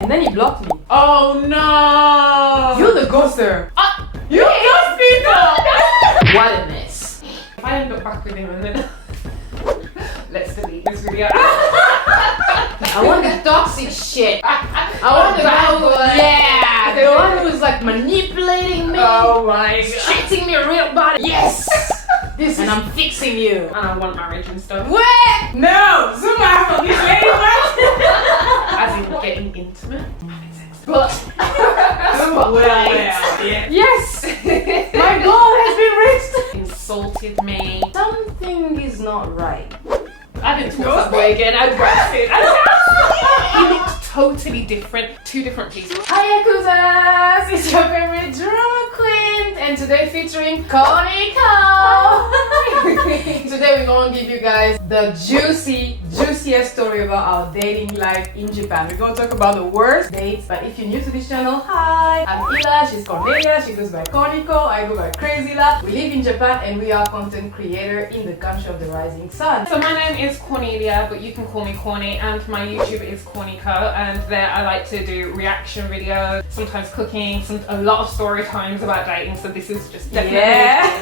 And then he blocked me. Oh no! You're the ghoster. You ghost people! What a mess. If I end up back with him and then let's delete this video. I want the toxic shit. I want the Bad one, boy. yeah, the one who's like manipulating me, Oh my god. treating me real bad. Yes, This and is I'm fixing you. and I want marriage and stuff. Wait, No! Zoom out from this lady. As in getting intimate. Having sex. But yeah. yes! My goal has been reached. Insulted me. Something is not right. I didn't talk to that boy again. I grabbed it. He looked totally different. Two different people. Hi Yakuzas, it's your favorite drama queen, and today featuring CONYCO. Today we're gonna give you guys the juiciest story about our dating life in Japan. We're gonna talk about the worst dates. But if you're new to this channel, hi, I'm Yllah, she's Cornelia, she goes by CONYCO, I go by Yllah. We live in Japan and we are content creator in the country of the rising sun. So my name is Cornelia, but you can call me Corny, and my YouTube is CORNELIA, and there I like to do reaction videos, sometimes cooking, a lot of story times about dating, so this is just definitely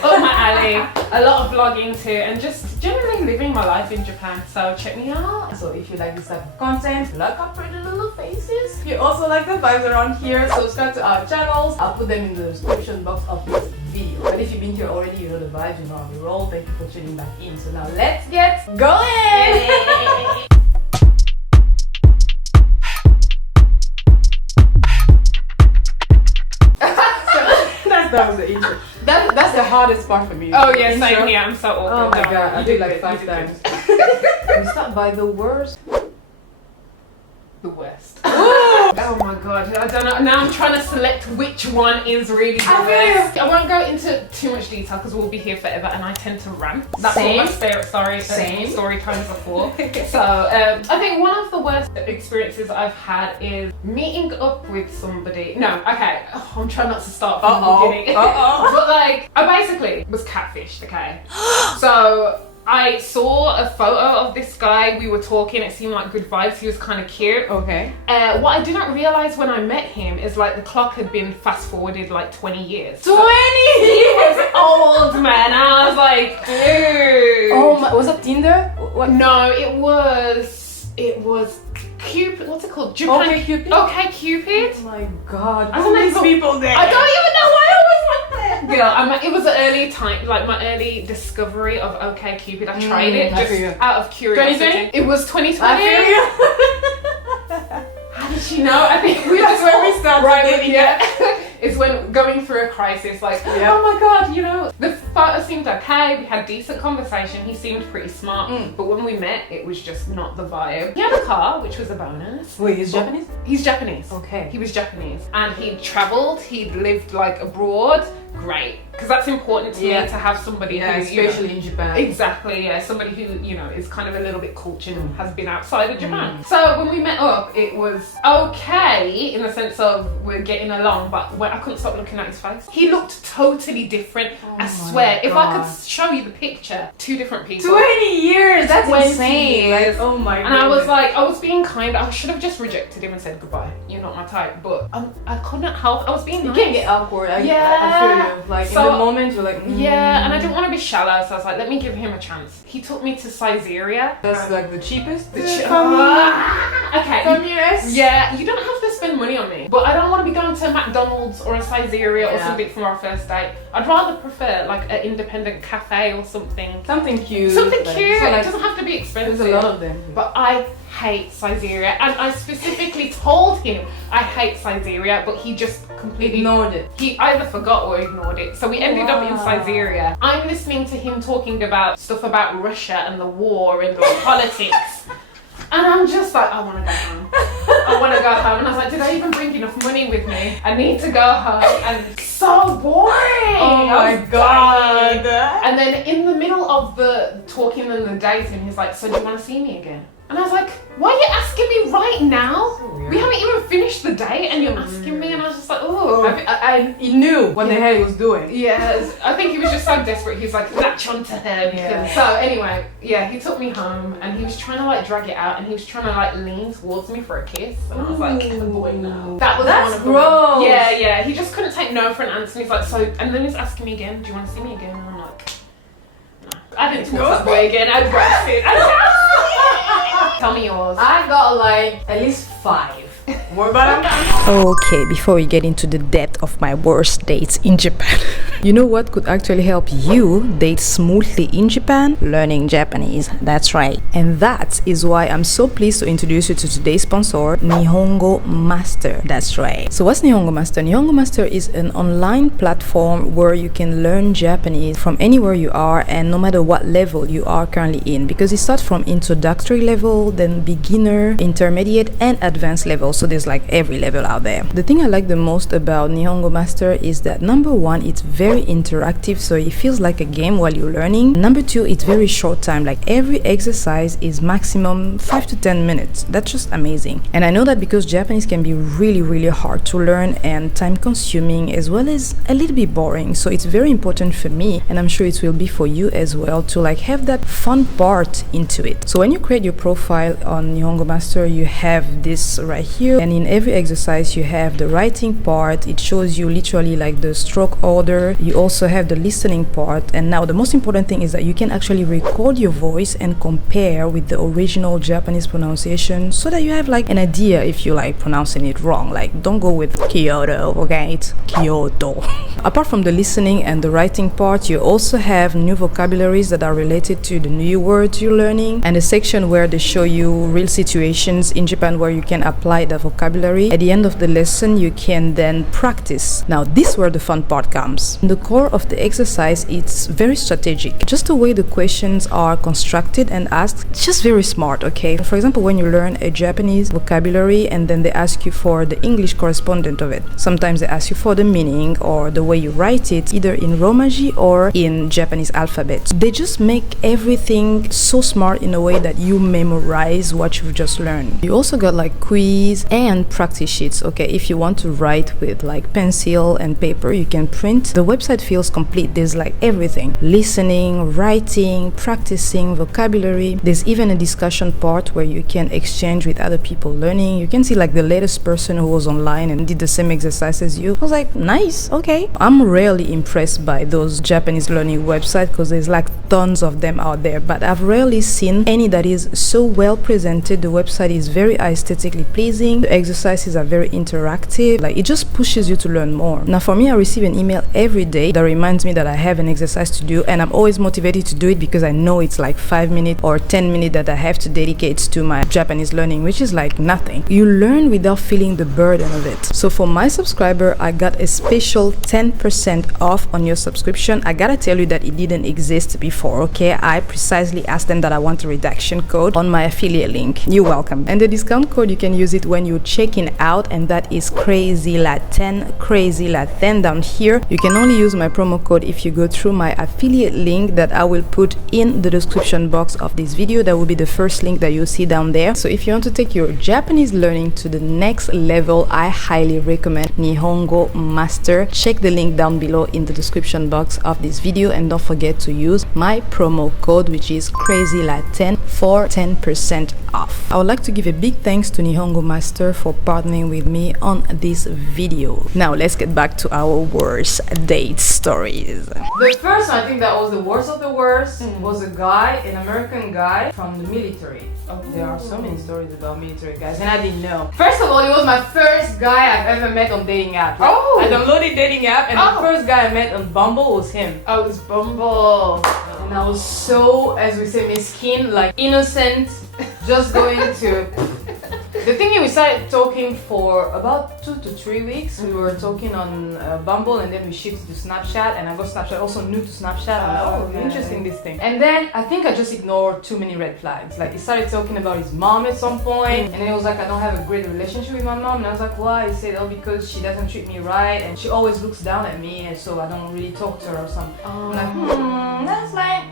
up my alley. A lot of vlogging too, and just generally living my life in Japan, so check me out. So if you like this type of content, like our pretty little faces. If you also like the vibes around here, subscribe to our channels. I'll put them in the description box of this video. But if you've been here already, you know the vibes, you know how we roll. Thank you for tuning back in. So now let's get going! That was the intro. That's the hardest part for me. Oh yes, same here. I'm so awkward. Oh my god, I did like it, 5 you did times. We start by the worst. The worst. Oh my god, I don't know. Now I'm trying to select which one is really the worst. I won't go into too much detail because we'll be here forever, and I tend to rant. That's all my story times before. So I think one of the worst experiences I've had is meeting up with somebody. No, okay. Oh, I'm trying not to start from the beginning. But like, I basically was catfished. Okay, so I saw a photo of this guy, we were talking, it seemed like good vibes, he was kind of cute. Okay. What I didn't realise when I met him is like the clock had been fast forwarded like 20 years. 20 He was old, man. I was like, dude. Oh my, was that Tinder? What? No, it was Cupid, what's it called? Japan. Okay, Cupid? Okay, Cupid. Oh my god. I don't know people there. I don't even know why I was like that. Girl, it was an early time, like my early discovery of OK Cupid. I tried it just out of curiosity. 2020? It was 2020. I feel you. How did she know? I think That's where we started. Right, yeah. It's when going through a crisis, like, oh my god, you know, the photo seemed okay, we had decent conversation, he seemed pretty smart, but when we met, it was just not the vibe. He had a car, which was a bonus. Wait, he's Japanese? He's Japanese. Okay. He was Japanese, and he'd travelled, he'd lived like abroad. Great, because that's important to me to have somebody who, especially in Japan. Exactly, yeah, somebody who, you know, is kind of a little bit cultured and has been outside of Japan. So when we met up, it was okay in the sense of we're getting along, but when I couldn't stop looking at his face. He looked totally different. I swear, if I could show you the picture, 2 different people. 20 years, that's 20 insane. years. Like, oh my god. And I was like, I was being kind. I should have just rejected him and said goodbye. You're not my type. But I couldn't help. I was being nice. You can get awkward. I feel you. Like So, in the moment, you're like, yeah, and I didn't want to be shallow, so I was like, let me give him a chance. He took me to Siberia. That's like the cheapest. Okay. From US? Yeah, you don't have to spend money on me, but I don't want to be going to McDonald's or a Siberia or something for our first date. I'd rather prefer like an independent cafe or something. Something cute. Something like, cute. So like, it doesn't have to be expensive. There's a lot of them. But I hate Siberia, and I specifically told him I hate Siberia, but he just completely ignored it. He either forgot or ignored it. So we ended up in Siberia. I'm listening to him talking about stuff about Russia and the war and like politics. And I'm just like, I want to go home. I want to go home. And I was like, did I even bring enough money with me? I need to go home. And so boring. Oh my god. Dying. And then in the middle of the talking and the dating, he's like, so do you want to see me again? And I was like, why are you asking me right now? So weird. We haven't even finished the day and you're asking me, and I was just like, oh. I that he knew what the hell he was doing. Yes, I think he was just so desperate. He was like, latch onto her. Yeah. So anyway, yeah, he took me home and he was trying to like drag it out and he was trying to like lean towards me for a kiss. And I was like, boy, no. That's one of gross. them. Yeah. He just couldn't take no for an answer. He's like, so, and then he's asking me again, do you want to see me again? And I'm like, no. I didn't talk to that boy again. I grasped it. Tell me yours. I got like at least 5. What about Okay, before we get into the depth of my worst dates in Japan, you know what could actually help you date smoothly in Japan? Learning Japanese, that's right. And that is why I'm so pleased to introduce you to today's sponsor, Nihongo Master. That's right. So what's Nihongo Master? Nihongo Master is an online platform where you can learn Japanese from anywhere you are and no matter what level you are currently in, because it starts from introductory level, then beginner, intermediate, and advanced level. So there's like every level out there. The thing I like the most about Nihongo Master is that number 1, it's very interactive, so it feels like a game while you're learning. Number 2, it's very short time, like every exercise is maximum 5 to 10 minutes. That's just amazing. And I know that because Japanese can be really hard to learn and time consuming as well as a little bit boring, so it's very important for me, and I'm sure it will be for you as well, to like have that fun part into it. So when you create your profile on Nihongo Master, you have this right here, and in every exercise you have the writing part. It shows you literally like the stroke order. You also have the listening part, and now the most important thing is that you can actually record your voice and compare with the original Japanese pronunciation, so that you have like an idea if you like pronouncing it wrong. Like, don't go with Kyoto, okay, it's Kyoto. Apart from the listening and the writing part, you also have new vocabularies that are related to the new words you're learning, and a section where they show you real situations in Japan where you can apply the vocabulary. At the end of the lesson, you can then practice. Now, this is where the fun part comes. In the core of the exercise, it's very strategic. Just the way the questions are constructed and asked, it's just very smart, okay? For example, when you learn a Japanese vocabulary and then they ask you for the English correspondent of it. Sometimes they ask you for the meaning or the way you write it, either in Romaji or in Japanese alphabet. They just make everything so smart in a way that you memorize what you've just learned. You also got like quiz and practice sheets, okay? If you want to write with like pencil and paper, you can print. The website feels complete. There's like everything: listening, writing, practicing, vocabulary. There's even a discussion part where you can exchange with other people learning. You can see like the latest person who was online and did the same exercise as you. I was like, nice, okay. I'm rarely impressed by those Japanese learning websites because there's like tons of them out there, but I've rarely seen any that is so well presented. The website is very aesthetically pleasing. The exercises are very interactive. Like, it just pushes you to learn more. Now for me, I receive an email every day that reminds me that I have an exercise to do, and I'm always motivated to do it because I know it's like 5 minutes or 10 minutes that I have to dedicate to my Japanese learning, which is like nothing. You learn without feeling the burden of it. So for my subscriber, I got a special 10% off on your subscription. I gotta tell you that it didn't exist before, okay? I precisely asked them that I want a reduction code on my affiliate link. You're welcome. And the discount code, you can use it when you're checking out, and that is CrazyLa10, CrazyLa10 down here. You can only use my promo code if you go through my affiliate link that I will put in the description box of this video. That will be the first link that you'll see down there. So if you want to take your Japanese learning to the next level, I highly recommend Nihongo Master. Check the link down below in the description box of this video, and don't forget to use my promo code, which is CrazyLa10, for 10% off. I would like to give a big thanks to Nihongo Master for partnering with me on this video. Now let's get back to our worst date stories. The first one, I think that was the worst of the worst, was a guy, an American guy from the military. Oh, there are so many stories about military guys, and I didn't know. First of all, he was my first guy I've ever met on dating app. Oh! I downloaded dating app, and the first guy I met on Bumble was him. Oh, it was Bumble. And I was so, as we say, miskin, like innocent, just going to... The thing is, we started talking for about 2 to 3 weeks. We were talking on Bumble, and then we shifted to Snapchat, and I got Snapchat, also new to Snapchat. Oh, okay. Interesting, this thing. And then I think I just ignored too many red flags. Like, he started talking about his mom at some point, and then he was like, I don't have a great relationship with my mom. And I was like, why? He said, oh, because she doesn't treat me right, and she always looks down at me, and so I don't really talk to her or something. I'm like, that's like,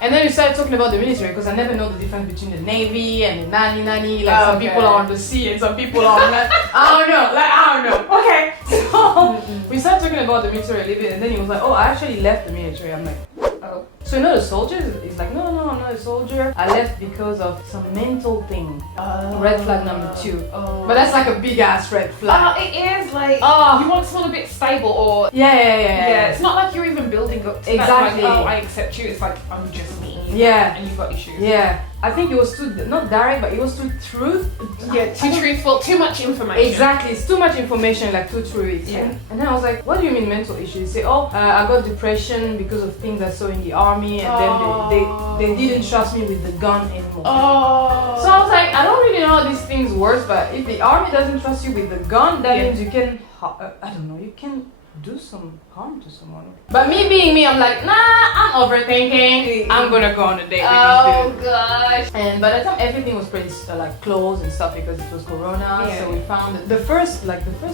And then we started talking about the military, because I never know the difference between the Navy and the Nani. Like, some people are on the sea and some people are on land. I don't know. Okay. So we started about the military a little bit, and then he was like, oh, I actually left the military. I'm like, oh. So you know the soldiers? He's like, no, I'm not a soldier. I left because of some mental thing. Red flag number 2. But that's like a big ass red flag. It is like, you want someone a bit stable or... Yeah. It's not like you're even building up to exactly. that, like, oh, I accept you. It's like, I'm just meeting you. Yeah. And you've got issues. Yeah. I think it was too, not direct, but it was too truth. Yeah, too truthful, too much information. Exactly, it's too much information, like 2 weeks. Yeah. And then I was like, what do you mean mental issues? They say, oh, I got depression because of things I saw in the army, and then they didn't trust me with the gun anymore. So I was like, I don't really know how these things work, but if the army doesn't trust you with the gun, that means you can, I don't know, you can do some harm to someone. But me being me, I'm like, nah, I'm overthinking. I'm gonna go on a date with this dude. Gosh. And by the time everything was pretty like closed and stuff because it was Corona, so we found the first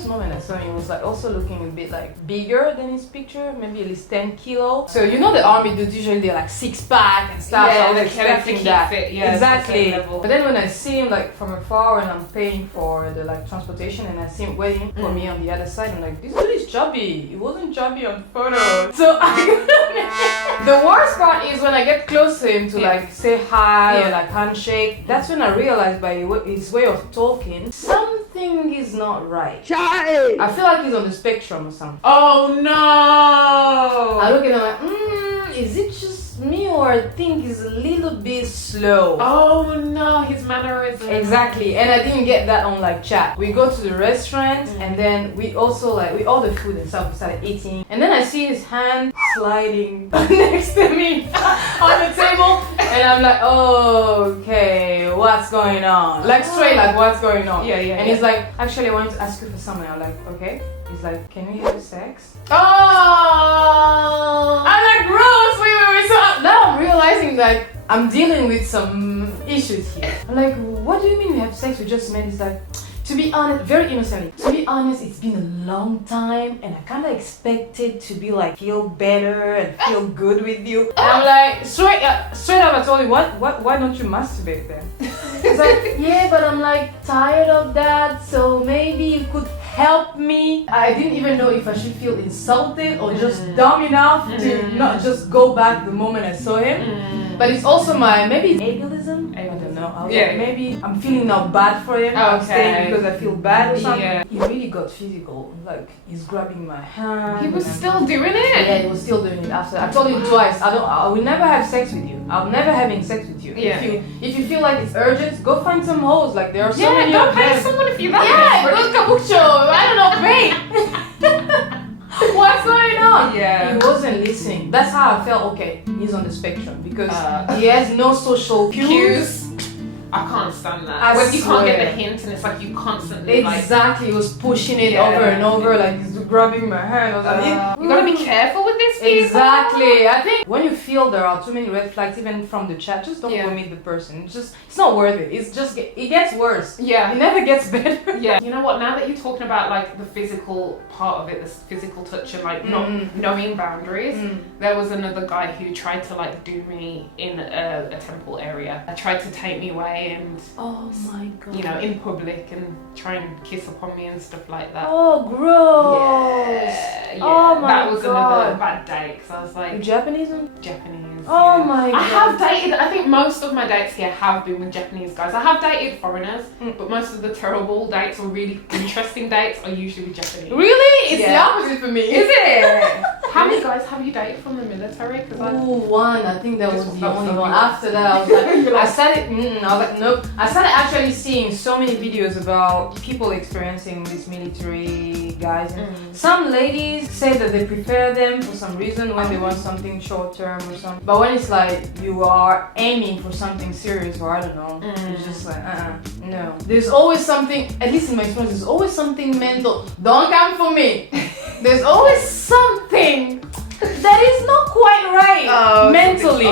moment I saw him was like also looking a bit like bigger than his picture, maybe at least 10 kilo. So you know the army dudes usually they're like 6-pack and stuff. Yeah, so I was they expecting that. Fit. Yeah, exactly. But then when I see him like from afar and I'm paying for the like transportation and I see him waiting for me on the other side, I'm like, this dude is chubby. It wasn't chubby on photos. So the worst part is when I get close to him to like say hi or like handshake. That's when I realize by his way of talking, something is not right. I feel like he's on the spectrum or something. Oh no! I look at him like, is it just me or I think he's a little bit slow? Oh no, his mannerism. Exactly, and I didn't get that on like chat. We go to the restaurant and then we also like we ordered food and stuff. We started eating, and then I see his hand sliding next to me on the table, and I'm like, oh, okay, what's going on? Like straight, like what's going on? Yeah. And he's like, actually, I wanted to ask you for something. I'm like, okay. He's like, can we have sex? Oh! I'm like, gross, wait. So now I'm realizing like I'm dealing with some issues here. I'm like, what do you mean we have sex? We just met. He's like, to be honest, very innocently, to be honest, it's been a long time and I kind of expected to be like, feel better and feel good with you. And I'm like, straight up I told him, why don't you masturbate then? He's like, yeah, but I'm like tired of that, so maybe you could help me. I didn't even know if I should feel insulted or just dumb enough to not just go back the moment I saw him. But it's also my, maybe ableism? I don't know. I was like, maybe I'm feeling not bad for him. I'm staying because I feel bad or something. Yeah. He really got physical. Like, he's grabbing my hand. He was still doing it? Yeah, he was still doing it after. I told him twice, I will never have sex with you. I'm never having sex with you. Yeah. If you feel like it's urgent, go find some hoes. Like, there are so many go of pay them. someone if you love go kabucho. I don't know, great. What's going on? Yeah. He wasn't listening. That's how I felt, okay, he's on the spectrum because he has no social cues. I can't stand that. When you can't get the hint and it's like you constantly exactly, he was pushing it over and over, like he's grabbing my hand. I was like, you gotta be careful with this, people. Exactly. I think when you feel there are too many red flags, even from the chat, just don't go meet the person. It's not worth it. It gets worse. Yeah. It never gets better. Yeah. You know what? Now that you're talking about like the physical part of it, this physical touch and like not knowing boundaries, there was another guy who tried to like do me in a temple area. Tried to take me away and oh my god, you know, in public and try and kiss upon me and stuff like that. Oh, gross. Yeah. Oh my god. That was another bad date because I was like, Japanese? Japanese. Oh my god. I have dated, I think most of my dates here have been with Japanese guys. I have dated foreigners, but most of the terrible dates or really interesting dates are usually with Japanese. Really? It's the opposite for me. Is it? How many guys have you dated from the military? One. I think that was the only one. After that, I was like, I was like, nope. I started actually seeing so many videos about people experiencing these military guys. And some ladies say that they prefer them for some reason when they want something short term or something. But when it's like you are aiming for something serious or I don't know, it's just like, no. There's always something, at least in my experience, there's always something mental. Don't come for me. There's always something that is not quite right mentally.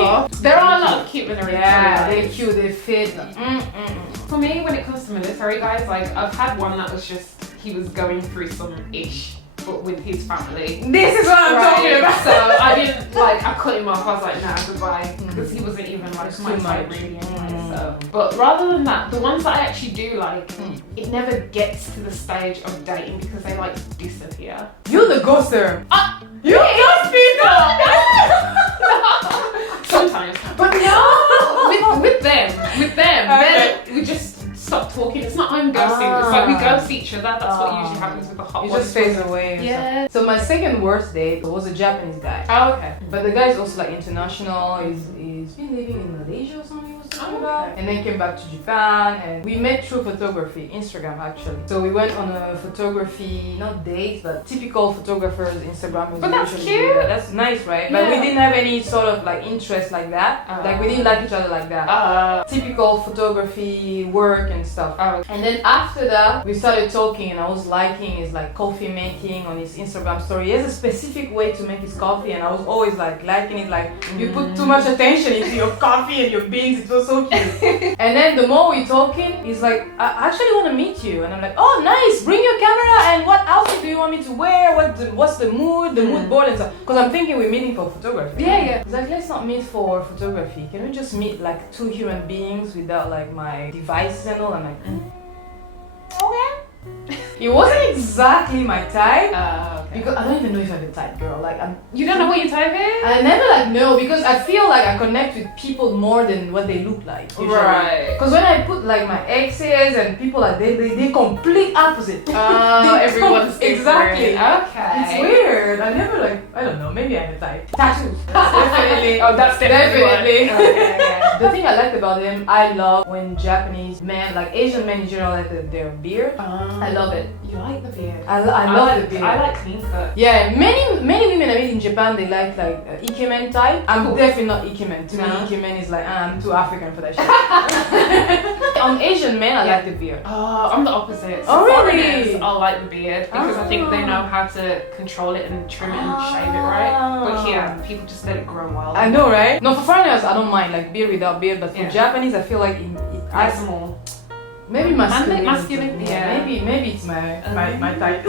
There are a lot of cute military guys. Yeah, they're cute, they fit. For me, when it comes to military guys, like I've had one that was just, he was going through some ish. but with his family. This is what I'm talking about. So I didn't like. I cut him off. I was like, nah, goodbye, because he wasn't even like It's my too type much. really anyway. So, but rather than that, the ones that I actually do like, it never gets to the stage of dating because they like disappear. You're the ghoster. You ghost people. Sometimes, but no, with them, Okay. then we just stop talking. It's not I'm ghosting. It's like we ghost each other. That's what usually happens with the hot You ones. just phase away. or Yeah. something. So my second worst date was a Japanese guy. Oh, okay. But the guy is also like international. He's been living in Malaysia or something. He was talking about. Okay. And then came back to Japan, and we met through photography, Instagram actually. So we went on a photography, not date, but typical photographers Instagram. But that's usually do cute. that. That's nice, right? But we Yeah. didn't have any sort of like interest like that. Like we didn't like each other like that. Typical photography work and stuff. And then after that, we started talking, and I was liking his like coffee making on his Instagram story. He has a specific way to make his coffee, and I was always like liking it. Like you put too much attention into your coffee and your beans. It was so cute. And then the more we talking, he's like, I actually want to meet you, and I'm like, oh nice, bring your camera, and what outfit do you want me to wear? What's the mood board and stuff? Because I'm thinking we're meeting for photography. Yeah. He's like, let's not meet for photography. Can we just meet like two human beings without like my devices and all? I'm like, okay. It wasn't exactly my type. Okay. Because I don't even know if I'm a type girl. Like You don't know what your type is? I never like know, because I feel like I connect with people more than what they look like. Usually. Right. Because when I put like my exes and people like they complete opposite. Everyone's different. Exactly. Okay. It's weird. I never like, I don't know, maybe I'm a type. Tattoos. Definitely. Oh, that's definitely. Definitely. The thing I liked about him, I love when Japanese men, like Asian men in general, like their beard. I love it. You like the beard? I love like the beard. I like clean cut. Yeah, many women I meet in Japan, they like ikemen type. I'm definitely not ikemen. To me, No. ikemen is like, I'm too African for that shit. On Asian men, I like the beard. Oh, I'm the opposite. Oh, really? Foreigners, I like the beard because I think they know how to control it and trim it and shave it right. But here, people just let it grow wild. I know, right? No, for foreigners, I don't mind like beard without beard, but for Yeah. Japanese, I feel like it That's adds more. maybe masculine. Masculine, yeah. Maybe it's my type.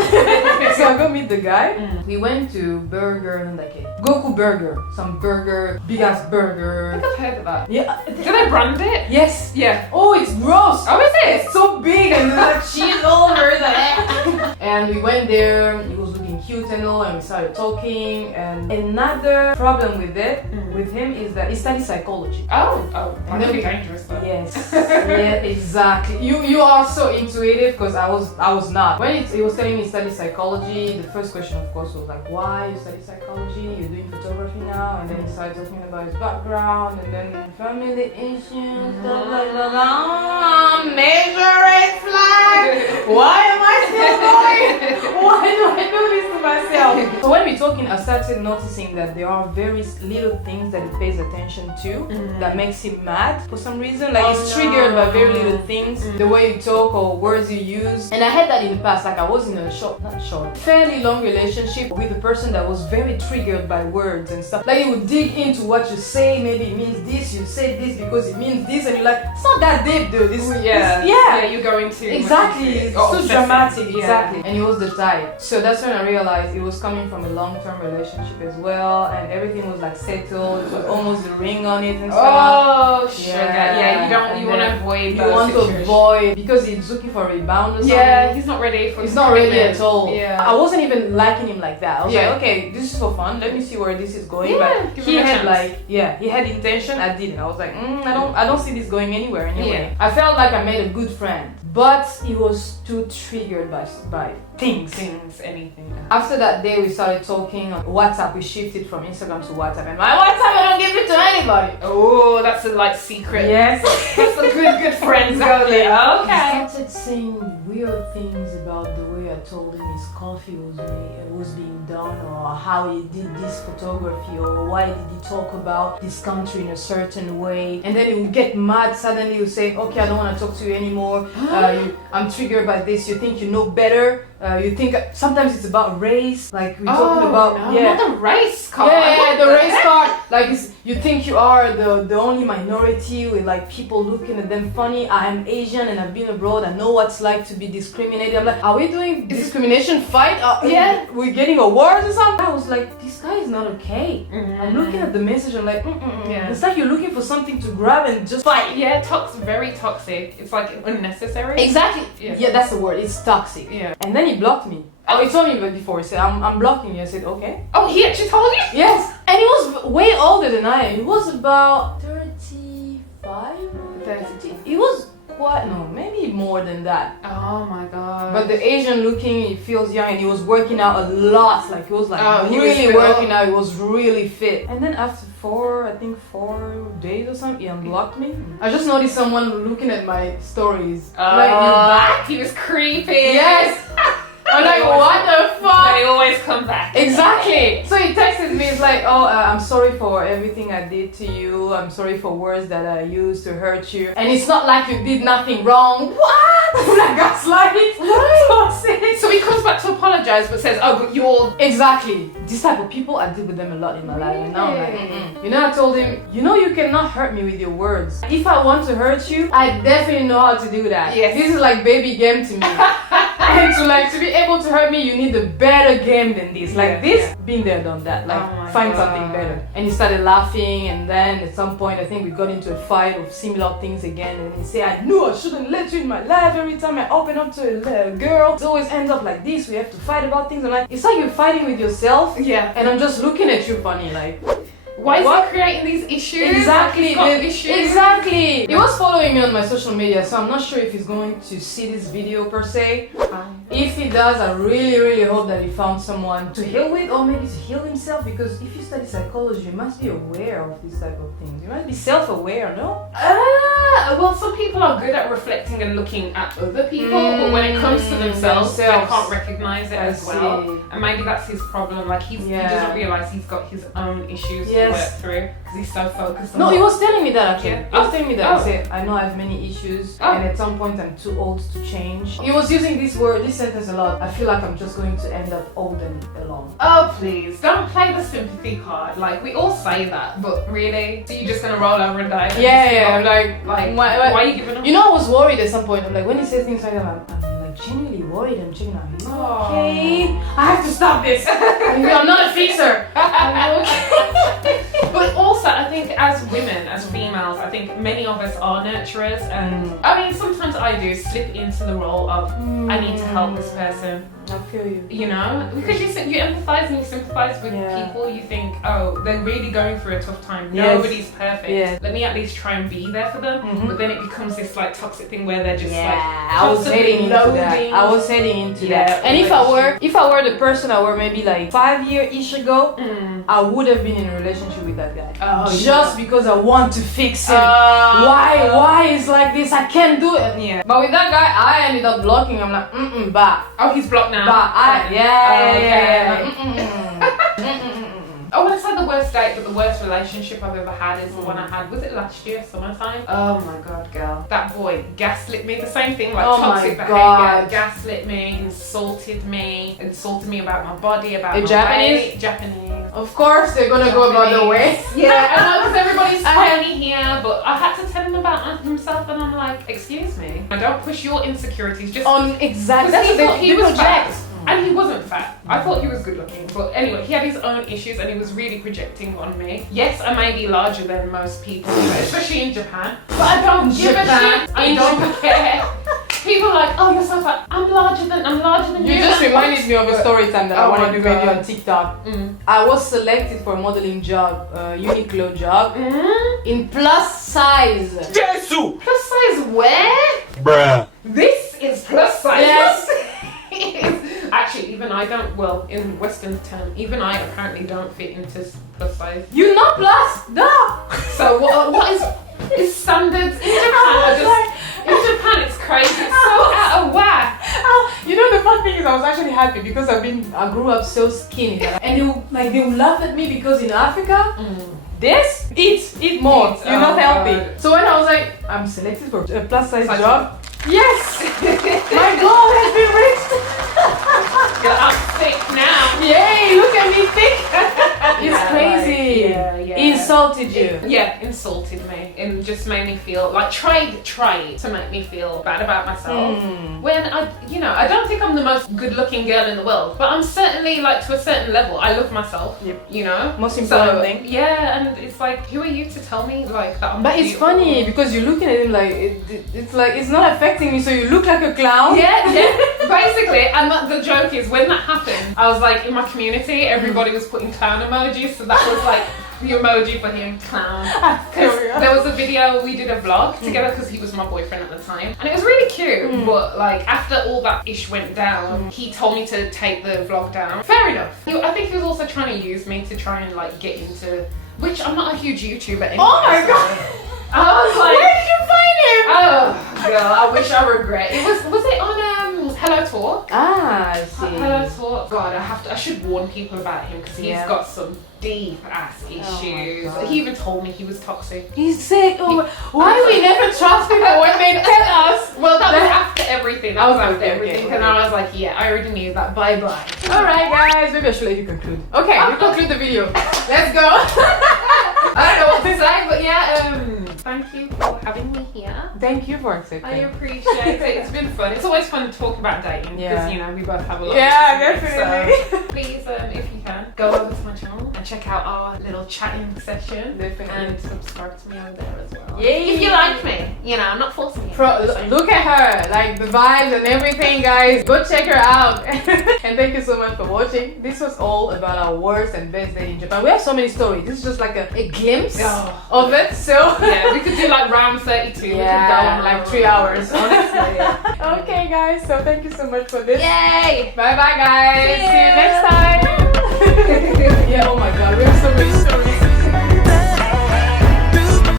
So I go meet the guy. We went to burger, like a Goku burger, some burger, big ass I burger. think I've heard of that. Yeah. Do they brand it? Yes. Yeah. Oh, it's gross. Oh, is it? It's so big and there's like cheese all over it. Like, and we went there. It was looking cute and all, and we started talking. And another problem with it, with him, is that he studies psychology. Oh, And that then could be dangerous though. Yes. Yeah, exactly. You are so intuitive, because I was not. When he was telling me he studies psychology, the first question of course was like, why you study psychology? You're doing photography now, and then he started talking about his background and then family issues, stuff like that. Major red flag. Why am I still going? Why do I do this to myself? So when we're talking, I started noticing that there are very little things that he pays attention to that makes him mad for some reason. Like he's triggered by very little things, the way you talk or words you use. And I had that in the past. Like I was in a fairly long relationship with a person that was very triggered by words and stuff. Like he would dig into what you say. Maybe it means this. You say this because it means this, and you're like, it's not that deep, dude. Yeah, you're going to Exactly, it's so dramatic, Yeah. exactly. And he was the type. So that's when I realized it was coming from a long-term relationship as well, and everything was like settled. It was almost a ring on it and stuff. Oh, sugar. Yeah, you And want to then avoid You those want to situations. avoid, because he's looking for a rebound or something. Yeah, he's not ready for. He's not ready commitment. at all. Yeah. I wasn't even liking him like that. I was Yeah. like, okay, this is for fun. Let me see where this is going. Yeah, But give he him a had chance. like, he had intention. I didn't. I was like, I don't see this going anywhere anyway. Yeah. I felt like I made a good friend, but he was too triggered by things. Anything. After that day, we started talking on WhatsApp. We shifted from Instagram to WhatsApp, and my WhatsApp, I don't give it to anybody. Oh, that's a like secret. Yes. That's the good friends go there. He Okay. started saying weird things about the way I told him his coffee was being done, or how he did this photography, or why did he talk about this country in a certain way. And then he would get mad. Suddenly he would say, okay, I don't want to talk to you anymore. I'm triggered by this. You think you know better. You think sometimes it's about race. Like we're talking about not the race card. the race card. Like you think you are the only minority with like people looking at them funny. I'm Asian and I've been abroad. I know what's like to be discriminated. I'm like, are we doing discrimination fight? Yeah. We're getting awards or something? I was like, this guy is not okay. I'm looking at the message. I'm like, Yeah. It's like you're looking for something to grab and just fight. Yeah, very toxic. It's like unnecessary. Exactly. Yeah. Yeah, that's the word. It's toxic. Yeah. And then he blocked me. Oh, he told me before. He said, I'm blocking you. I said, okay. Oh, he actually told you? Yes. And he was way older than I am. He was about 35? 30. He was quite, no, maybe more than that. Oh my god. But the Asian looking, he feels young and he was working out a lot. Like he was like he was really fit. working out. He was really fit. And then after 4 days or something, he unblocked me. I just noticed someone looking at my stories. Like, you're back? He was creepy. Yes. I'm like, what the fuck? They always come back. Exactly. So he texted me. It's like, oh, I'm sorry for everything I did to you. I'm sorry for words that I used to hurt you. And it's not like you did nothing wrong. What? Like gaslighting. Right. So he comes back to apologize, but says, oh, but you're... Exactly. This type of people, I deal with them a lot in my life. And now I'm like, You know, I told him, you know, you cannot hurt me with your words. If I want to hurt you, I definitely know how to do that. Yes. This is like baby game to me. And to be able to hurt me, you need a better game than this. Like this, been there, done that. Like find something better. And he started laughing, and then at some point, I think we got into a fight of similar things again. And he said, I knew I shouldn't let you in my life. Every time I open up to a girl, it always ends up like this. We have to fight about things. I'm like, it's like you're fighting with yourself. Yeah. And I'm just looking at you funny, like. Why is he creating these issues? Exactly. Like issues. Exactly. He was following me on my social media, so I'm not sure if he's going to see this video per se. If he does, I really, really hope that he found someone to heal with, or maybe to heal himself. Because if you study psychology, you must be aware of these type of things. You must be self-aware, no? Well, some people are good at reflecting and looking at other people, but when it comes to themselves, they can't recognize it as well. And maybe that's his problem. Like he doesn't realize he's got his own issues to work through because he's so focused on. No, he was telling me that actually. Yeah. He was telling me that. He said, I know I have many issues, and at some point I'm too old to change. He was using this sentence a lot. I feel like I'm just going to end up old and alone. Oh please, don't play the sympathy card. Like we all say that, but really, so you're just gonna roll over and die? Yeah, like why are you giving up? You know, I was worried at some point. I'm like, when he says things like that, I'm like genuinely worried. I'm checking out. Okay, I have to stop this. I'm not a fixer. But also, I think as women, as females, I think many of us are nurturers, and I mean, sometimes I do slip into the role of I need to help this person. I feel you. You know, because you empathize and you sympathize with people. You think, oh, they're really going through a tough time. Yes. Nobody's perfect. Yeah. Let me at least try and be there for them. But then it becomes this like toxic thing where they're just like I was heading into that. I was heading into that. And if I were the person I were maybe like 5 years-ish ago, I would have been in a relationship with that guy. Just because I want to fix him. Why is like this? I can't do it. Yeah. But with that guy, I ended up blocking. I'm like, bye. Oh, he's blocked now. But I wouldn't say the worst date, but the worst relationship I've ever had is the one I had. Was it last year, summertime? Oh my god, girl. That boy gaslit me. The same thing, like toxic behavior. Gaslit me, insulted me about my body, about my weight. Japanese. Of course, they're gonna go about the way. Yeah, I know, because everybody's funny here, but I had to tell him about himself, and I'm like, excuse me, I don't push your insecurities just on exactly. That's he thought he was fat, and he wasn't fat. I thought he was good looking, but anyway, he had his own issues, and he was really projecting on me. Yes, I may be larger than most people, especially in Japan, but I don't give a shit. I don't care. People are like, oh, you're so fat. I'm larger than you. You just reminded me of a story time that I wanted to video on TikTok. I was selected for a modeling job, Uniqlo job, in plus size. Jesus! Plus size where? Bruh. This is plus size. Yes. Actually, even I don't, well, in Western term, even I apparently don't fit into plus size. You not plus? No! So what is standards in Japan? In Japan, it's crazy. It's so out of whack. You know, the fun thing is I was actually happy because I grew up so skinny. And they would laugh at me because in Africa, eat more. You're not healthy. God. So when I was like, I'm selected for a plus size job. Yes! My goal has been reached! I'm thick now. Yay! Look at me thick! It's crazy. Yeah. He insulted you. insulted me and just made me feel like tried to make me feel bad about myself. When I don't think I'm the most good-looking girl in the world, but I'm certainly like to a certain level. I love myself. Yep. You know, Most important thing. Yeah, and it's like, who are you to tell me like that? But it's funny because you're looking at him like it's like it's not affecting me, so you look like a clown. Yeah. Basically, and the joke is when that happened, I was like in my community, everybody was putting clown emojis, so that was like the emoji for him, clown. Because there was a video, we did a vlog together because he was my boyfriend at the time, and it was really cute. But like after all that ish went down, he told me to take the vlog down. Fair enough. I think he was also trying to use me to try and like get into, which I'm not a huge YouTuber anyway. Oh my god! I was like, where did you find him? Oh girl, I wish I regret. It was it on Hello Talk? I see. Hello Talk. God, I should warn people about him because he's got some deep ass issues. Oh He even told me he was toxic. He's sick. Why do we never trust people when they tell us? Well, that was after everything. That was after Okay, everything. okay. And I was like, yeah, I already knew that. Bye bye. Alright guys, maybe I should let you conclude. Okay, you conclude the video. Let's go. I don't know what to say, but yeah, thank you for having me here. Thank you for accepting. I appreciate it. It's been fun. It's always fun to talk about dating because we both have a lot. Yeah, of definitely. So please, if you can, go over to my channel and check out our little chatting session. Definitely. And subscribe to me over there as well. Yay. If you like me, I'm not forcing you. Look at her, like the vibes and everything, guys. Go check her out. And thank you so much for watching. This was all about our worst and best day in Japan. We have so many stories. This is just like a glimpse of it. So yeah, we could do like round 32. Yeah, we could go on like 3 hours. Honestly. Okay, guys. So thank you so much for this. Yay! Bye bye, guys. See you next time.